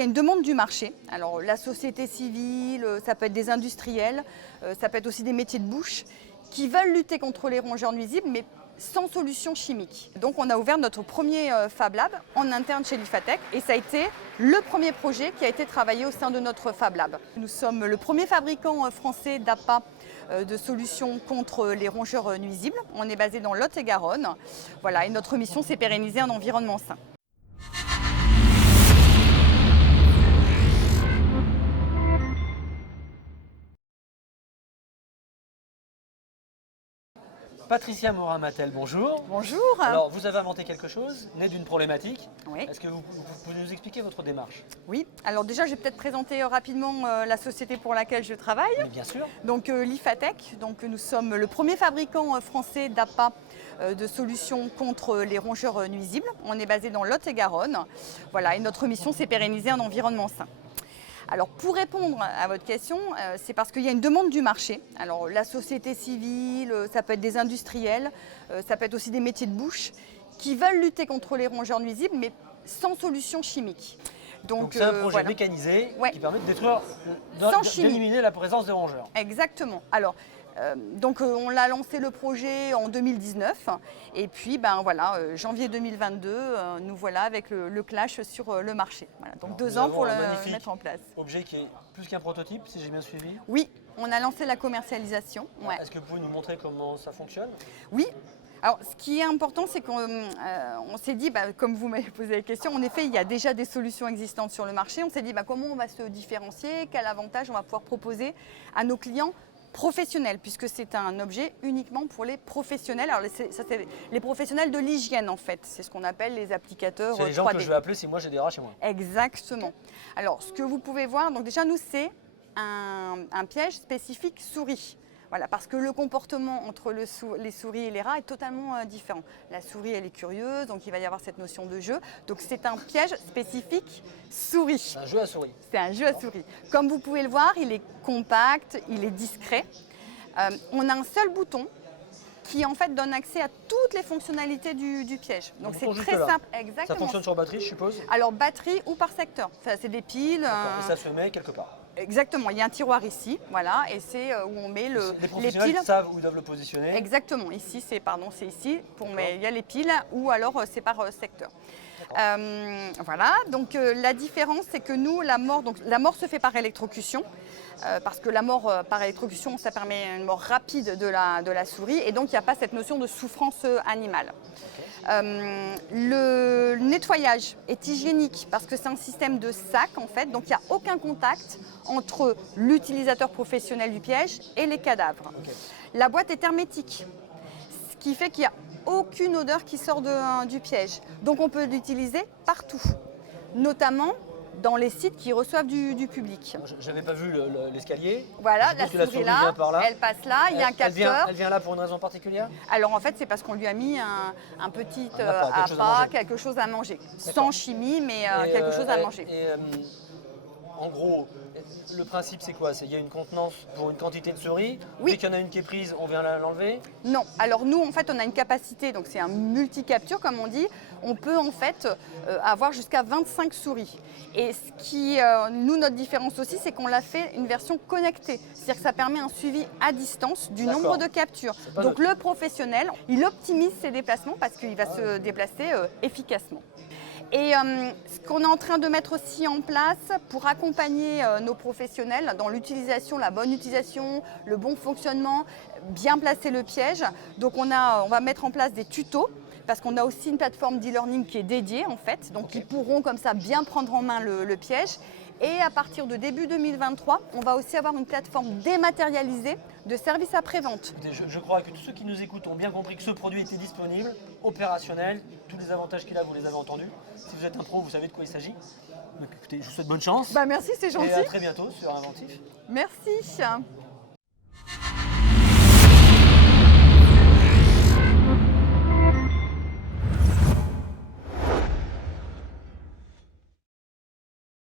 Il y a une demande du marché. Alors la société civile, ça peut être des industriels, ça peut être aussi des métiers de bouche qui veulent lutter contre les rongeurs nuisibles, mais sans solution chimique. Donc on a ouvert notre premier Fab Lab en interne chez Lifatech et ça a été le premier projet qui a été travaillé au sein de notre Fab Lab. Nous sommes le premier fabricant français d'appât de solutions contre les rongeurs nuisibles. On est basé dans Lot-et-Garonne. Voilà, et notre mission, c'est pérenniser un environnement sain. Patricia Morin-Matel, bonjour. Bonjour. Alors, vous avez inventé quelque chose, né d'une problématique. Oui. Est-ce que vous pouvez nous expliquer votre démarche? Oui, alors déjà, je vais peut-être présenter rapidement la société pour laquelle je travaille. Mais bien sûr. Donc Lifatech, donc nous sommes le premier fabricant français d'appât de solutions contre les rongeurs nuisibles. On est basé dans Lot-et-Garonne. Voilà, et notre mission, c'est pérenniser un environnement sain. Alors pour répondre à votre question, c'est parce qu'il y a une demande du marché. Alors la société civile, ça peut être des industriels, ça peut être aussi des métiers de bouche qui veulent lutter contre les rongeurs nuisibles, mais sans solution chimique. Donc c'est un projet voilà. mécanisé Ouais. qui permet de détruire, Sans chimie. d'éliminer la présence des rongeurs. Exactement. Alors, on l'a lancé le projet en 2019 et puis janvier 2022, nous voilà avec le clash sur le marché. Voilà, donc Alors, 2 nous ans avons pour un le magnifique mettre en place. Objet qui est plus qu'un prototype, si j'ai bien suivi. Oui, on a lancé la commercialisation. Ouais. Est-ce que vous pouvez nous montrer comment ça fonctionne? Oui. Alors, ce qui est important, c'est qu'on s'est dit, comme vous m'avez posé la question, en effet, il y a déjà des solutions existantes sur le marché. On s'est dit, comment on va se différencier, quel avantage on va pouvoir proposer à nos clients professionnels, puisque c'est un objet uniquement pour les professionnels. Alors, c'est les professionnels de l'hygiène, en fait. C'est ce qu'on appelle les applicateurs 3D. C'est les gens que je vais appeler si moi j'ai des rats chez moi. Exactement. Alors, ce que vous pouvez voir, donc déjà, nous, c'est un piège spécifique souris. Voilà, parce que le comportement entre les souris et les rats est totalement différent. La souris, elle est curieuse, donc il va y avoir cette notion de jeu. Donc c'est un piège spécifique souris. C'est un jeu à souris. C'est un jeu à souris. Comme vous pouvez le voir, il est compact, il est discret. On a un seul bouton qui en fait donne accès à toutes les fonctionnalités du piège. Donc c'est très simple. Exactement. Ça fonctionne sur batterie, je suppose? Alors batterie ou par secteur. Enfin, c'est des piles. Et ça se met quelque part. Exactement, il y a un tiroir ici, voilà, et c'est où on met les professionnels piles. savent où ils doivent le positionner. Exactement, ici c'est ici, il y a les piles ou alors c'est par secteur. Voilà, donc la différence c'est que nous, la mort se fait par électrocution, parce que la mort par électrocution, ça permet une mort rapide de la souris, et donc il n'y a pas cette notion de souffrance animale. Le nettoyage est hygiénique parce que c'est un système de sac en fait, donc il n'y a aucun contact entre l'utilisateur professionnel du piège et les cadavres. La boîte est hermétique, ce qui fait qu'il n'y a aucune odeur qui sort du piège. Donc on peut l'utiliser partout, notamment dans les sites qui reçoivent du public. Je n'avais pas vu l'escalier. Voilà, la souris là, elle passe là, il y a un capteur. Elle vient là pour une raison particulière? Alors en fait, c'est parce qu'on lui a mis un petit appât, quelque chose à manger. Sans chimie, mais quelque chose à manger. En gros, le principe c'est quoi? Il y a une contenance pour une quantité de souris. Oui. Dès qu'il y en a une qui est prise, on vient l'enlever? Non. Alors nous, en fait, on a une capacité, donc c'est un multi-capture comme on dit. On peut en fait avoir jusqu'à 25 souris. Et ce qui, nous, notre différence aussi, c'est qu'on l'a fait une version connectée. C'est-à-dire que ça permet un suivi à distance du nombre de captures. Donc le professionnel, il optimise ses déplacements parce qu'il va se déplacer efficacement. Et ce qu'on est en train de mettre aussi en place pour accompagner nos professionnels dans l'utilisation, la bonne utilisation, le bon fonctionnement, bien placer le piège. Donc on va mettre en place des tutos parce qu'on a aussi une plateforme d'e-learning qui est dédiée en fait. Donc ils pourront comme ça bien prendre en main le piège. Et à partir de début 2023, on va aussi avoir une plateforme dématérialisée de services après-vente. Je crois que tous ceux qui nous écoutent ont bien compris que ce produit était disponible, opérationnel, tous les avantages qu'il a, vous les avez entendus. Si vous êtes un pro, vous savez de quoi il s'agit. Donc écoutez, je vous souhaite bonne chance. Merci, c'est gentil. Et à très bientôt sur Inventif. Merci.